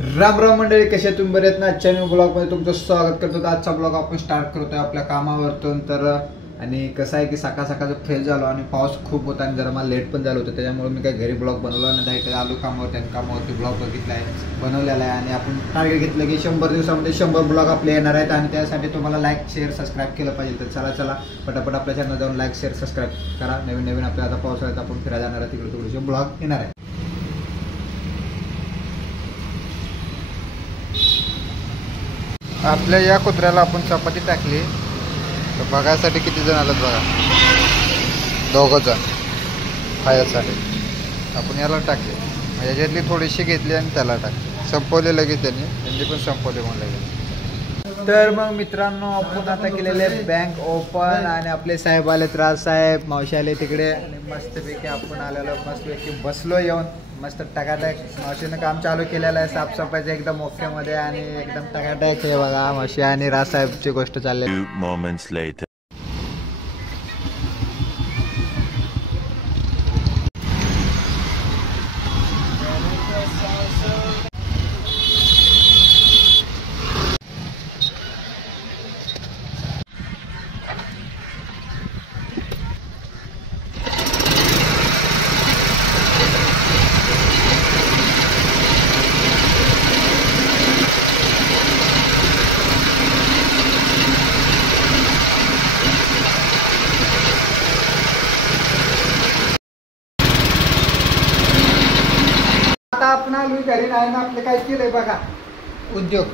राम राम मंडळी, कशा तुम्ही बरे आहेत ना? आजच्या न्यू ब्लॉग मध्ये तुमचं स्वागत करतो. आजचा ब्लॉग आपण स्टार्ट करतोय आपल्या कामावरतून. तर आणि कसं आहे की सकाळ सकाळचं फ्रेश झालो आणि पाऊस खूप होता आणि जरा मला लेट पण झालं होतं, त्याच्यामुळे मी काही घरी ब्लॉग बनवला नाही. डायरेक्ट आलो कामावरती आणि कामावरती ब्लॉग बघितला आहे, बनवलेला आहे. आणि आपण टार्गेट घेतलं की 100 दिवसामध्ये 100 ब्लॉग आपले येणार आहेत आणि त्यासाठी तुम्हाला लाईक शेअर सबस्क्राईब केलं पाहिजे. तर चला पटापट आपल्या चॅनल जाऊन लाईक शेअर सबस्क्राईब करा. नवीन आपल्या आता पावसाळ्यात आपण फिरायला जाणार आहे, तिकडे थोडेसे ब्लॉग येणार आहे. आपल्या या कुत्र्याला आपण चपाती टाकली तर बघायसाठी किती जण आलं बघा, 2 जण खायसाठी. आपण याला टाकले, याच्यातली थोडीशी घेतली आणि त्याला टाकली, संपवले लगेच त्यांनी पण संपवले म्हणले. तर मग मित्रांनो, आपण आता केलेले बँक ओपन आणि आपले साहेब आले, त्रास साहेब मावशी आले तिकडे आणि मस्तपैकी आपण आलेलो, मस्तपैकी बसलो येऊन मस्त टकाटक. मावशीनं काम चालू केलेलं आहे साफसफाईचं एकदम ओकेमध्ये आणि एकदम टकाटक आहे बघा. मावशी आणि राजसाहेबची गोष्ट चालली. आता आपण आलो घरी नाही ना, आपलं काय केलंय बघा उद्योग.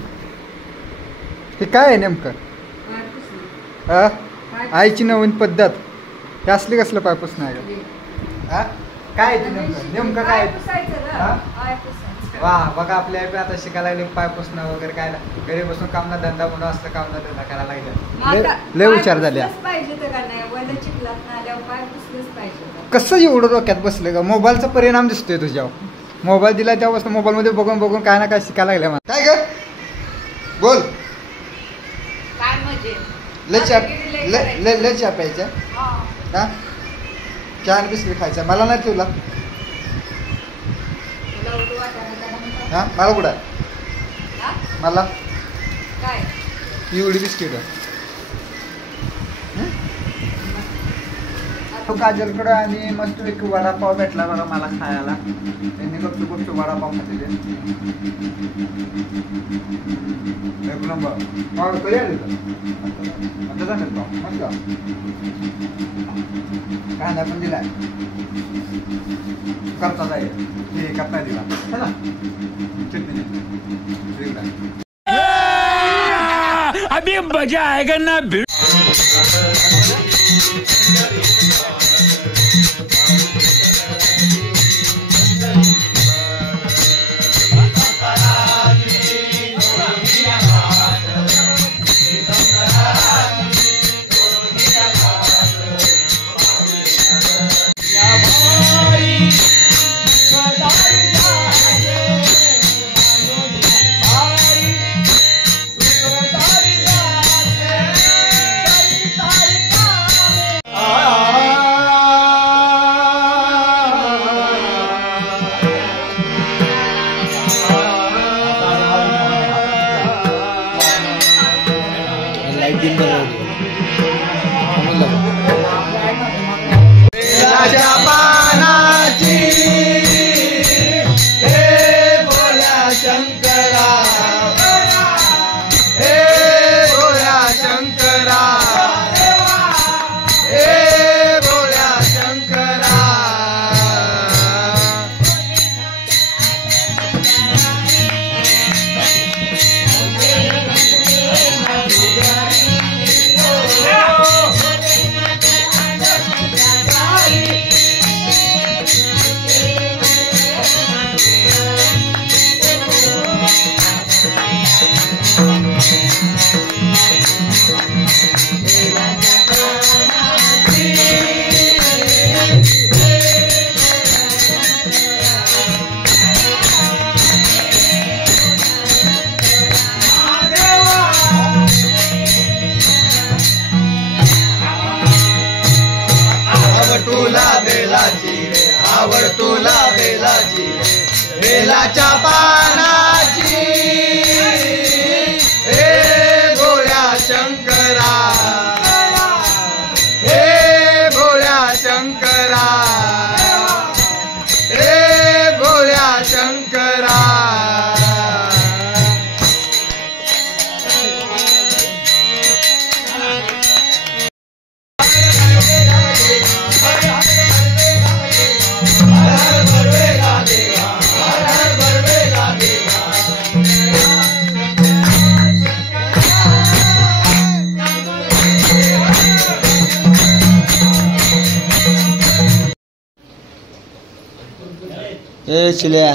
हे काय आहे नेमकं? आईची नवीन पद्धत. हे असली कसलं पायपूस नाही का? काय नेमकं काय? वा बघा, आपल्या आई आता शिकायला लागले पायपुसणं वगैरे. काय घरी बसून काम ना धंदा म्हणून असलं काम ना धंदा करायला लागले. लय विचार झाले. कसं एवढं डोक्यात बसलं का? मोबाईलचा परिणाम दिसतोय तुझ्यावर. मोबाईल दिला तेव्हापासून मोबाईल मध्ये बघून बघून काय ना काय शिकायला लागले मला. काय ग बोल. लय चहा प्यायच्या का? चहा आणि बिस्किट खायचा. मला नाही ठेवला. हा मला कुठं आहे? मला एवढी बिस्किट काजलकडं आणि मस्त एक वडापाव भेटला बघा मला खायला. त्यांनी गपचूप वडापाव खाते. एक नंबर कधी आले आता जाणार पाव मस्त कांदा पण दिलाय. करता जाईल हे करता दिला ना चटणी. अभी मजा आएगा ना. ए चिल्या